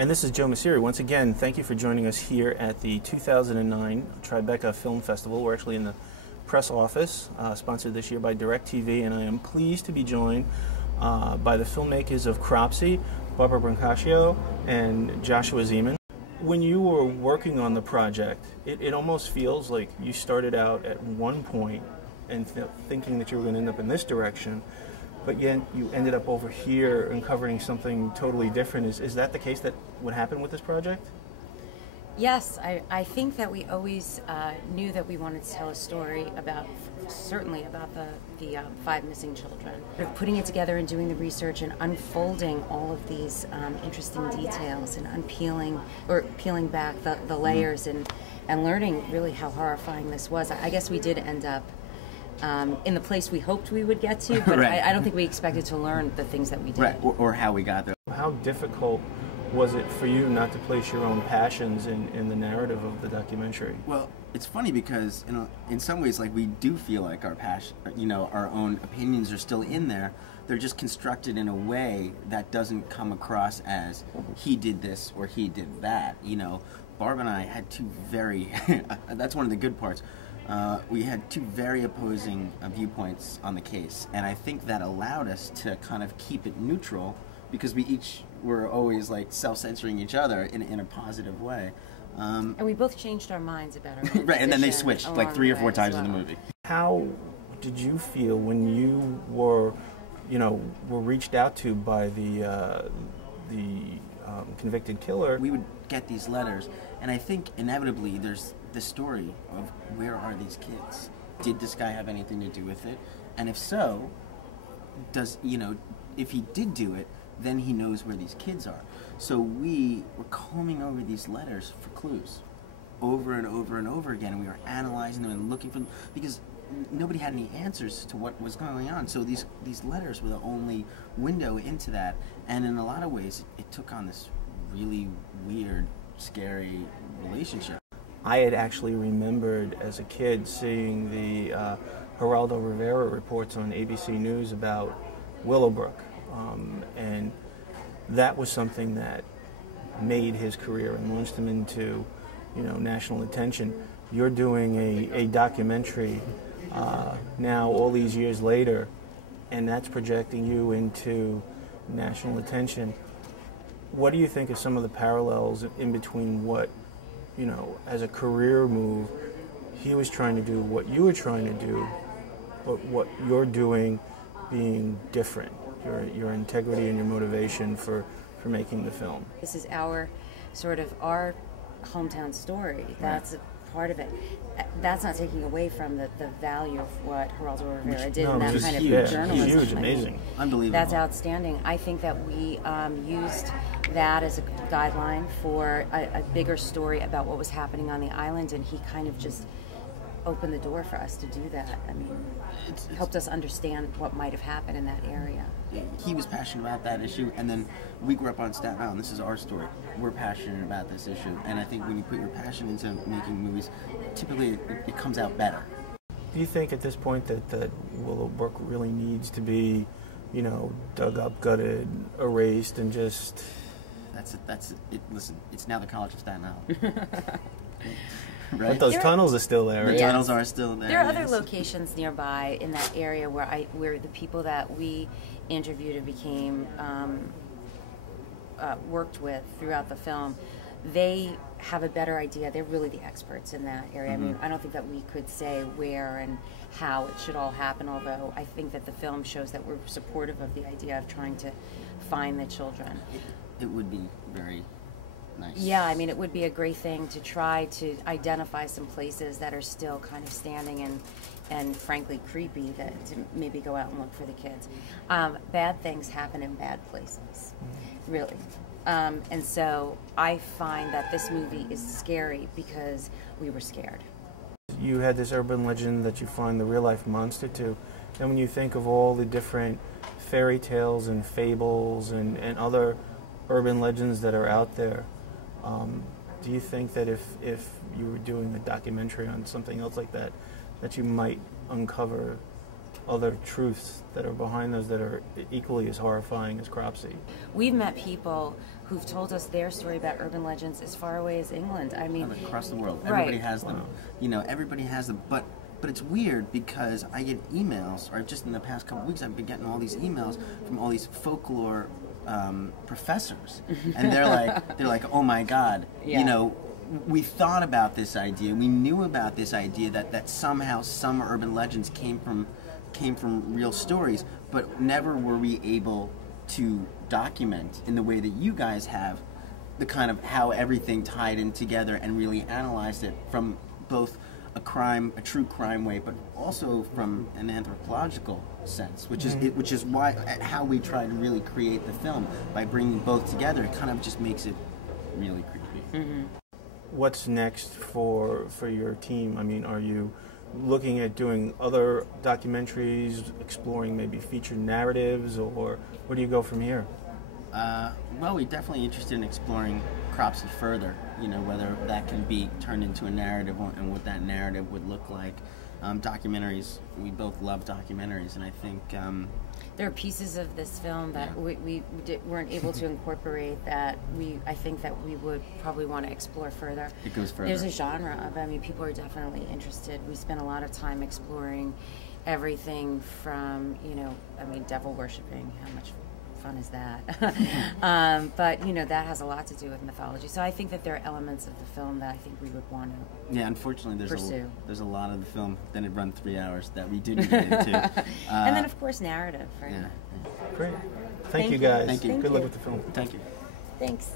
And this is Joe Mauceri. Once again, thank you for joining us here at the 2009 Tribeca Film Festival. We're actually in the press office, sponsored this year by DirecTV, and I am pleased to be joined by the filmmakers of Cropsey, Barbara Brancaccio and Joshua Zeman. When you were working on the project, it almost feels like you started out at one point and thinking that you were going to end up in this direction, but yet you ended up over here uncovering something totally different. Is that the case that would happen with this project? Yes, I think that we always knew that we wanted to tell a story about, certainly about the 5 missing children. Putting it together and doing the research and unfolding all of these interesting details and peeling back the layers and learning really how horrifying this was. I guess we did end up in the place we hoped we would get to, but right. I don't think we expected to learn the things that we did. Right, or how we got there. How difficult was it for you not to place your own passions in the narrative of the documentary? Well, it's funny because in some ways, like, we do feel like our passion, our own opinions are still in there. They're just constructed in a way that doesn't come across as he did this or he did that. Barb and I had two very that's one of the good parts. We had two very opposing viewpoints on the case, and I think that allowed us to kind of keep it neutral because we each were always like self-censoring each other in a positive way. And we both changed our minds about our right, and then they switched like 3 or 4 times in the movie. How did you feel when you were reached out to by the convicted killer? We would get these letters, and I think inevitably there's the story of where are these kids? Did this guy have anything to do with it? And if so, if he did do it, then he knows where these kids are. So we were combing over these letters for clues over and over and over again, and we were analyzing them and looking for them because nobody had any answers to what was going on. So these letters were the only window into that, and in a lot of ways it took on this really weird, scary relationship. I had actually remembered as a kid seeing the Geraldo Rivera reports on ABC News about Willowbrook, and that was something that made his career and launched him into, national attention. You're doing a documentary now all these years later, and that's projecting you into national attention. What do you think of some of the parallels in between what, as a career move, he was trying to do, what you were trying to do, but what you're doing being different, your integrity and your motivation for making the film? This is our hometown story. That's a part of it. That's not taking away from the value of what Geraldo Rivera did in that kind of journalism. Huge, amazing. Unbelievable. That's outstanding. I think that we used that as a guideline for a bigger story about what was happening on the island, and he kind of just opened the door for us to do that. I mean, it helped us understand what might have happened in that area. He was passionate about that issue, and then we grew up on Staten Island. This is our story. We're passionate about this issue, and I think when you put your passion into making movies, typically it comes out better. Do you think at this point that Willowbrook really needs to be, dug up, gutted, erased, and just... That's it. Listen, it's now the College of Staten Island. Right? But those tunnels are still there. The tunnels are still there. There are other locations nearby in that area where the people that we interviewed and became worked with throughout the film, they have a better idea. They're really the experts in that area. Mm-hmm. I mean, I don't think that we could say where and how it should all happen, although I think that the film shows that we're supportive of the idea of trying to find the children. It would be very nice. Yeah, I mean, it would be a great thing to try to identify some places that are still kind of standing and frankly creepy, that to maybe go out and look for the kids. Bad things happen in bad places, really. And so I find that this movie is scary because we were scared. You had this urban legend that you find the real-life monster to, and when you think of all the different fairy tales and fables and other urban legends that are out there, do you think that if you were doing a documentary on something else like that, that you might uncover other truths that are behind those that are equally as horrifying as Cropsey. We've met people who've told us their story about urban legends as far away as England. I mean, across the world, right. Everybody has them. You know, everybody has them. But it's weird because I get emails, or just in the past couple of weeks, I've been getting all these emails from all these folklore professors, and they're like, oh my God, you know, we thought about this idea, we knew about this idea that somehow some urban legends came from real stories, but never were we able to document in the way that you guys have the kind of how everything tied in together and really analyzed it from both a true crime way, but also from an anthropological sense, which is why how we try to really create the film by bringing both together. It kind of just makes it really creepy. What's next for your team? I mean, are you looking at doing other documentaries, exploring maybe featured narratives, or where do you go from here? Well, we're definitely interested in exploring Cropsey further, you know, whether that can be turned into a narrative and what that narrative would look like. Documentaries, we both love documentaries, and I think there are pieces of this film that we weren't able to incorporate that I think that we would probably want to explore further. It goes further. There's a genre of, I mean, people are definitely interested. We spend a lot of time exploring everything from, you know, I mean, devil worshipping, how much fun is that? But, you know, that has a lot to do with mythology. So I think that there are elements of the film that I think we would want to unfortunately, there's a lot of the film, then it runs 3 hours that we didn't get into. And then, of course, narrative. Right? Great. Thank you, guys. Thank you. Good luck with the film. Thank you. Thanks.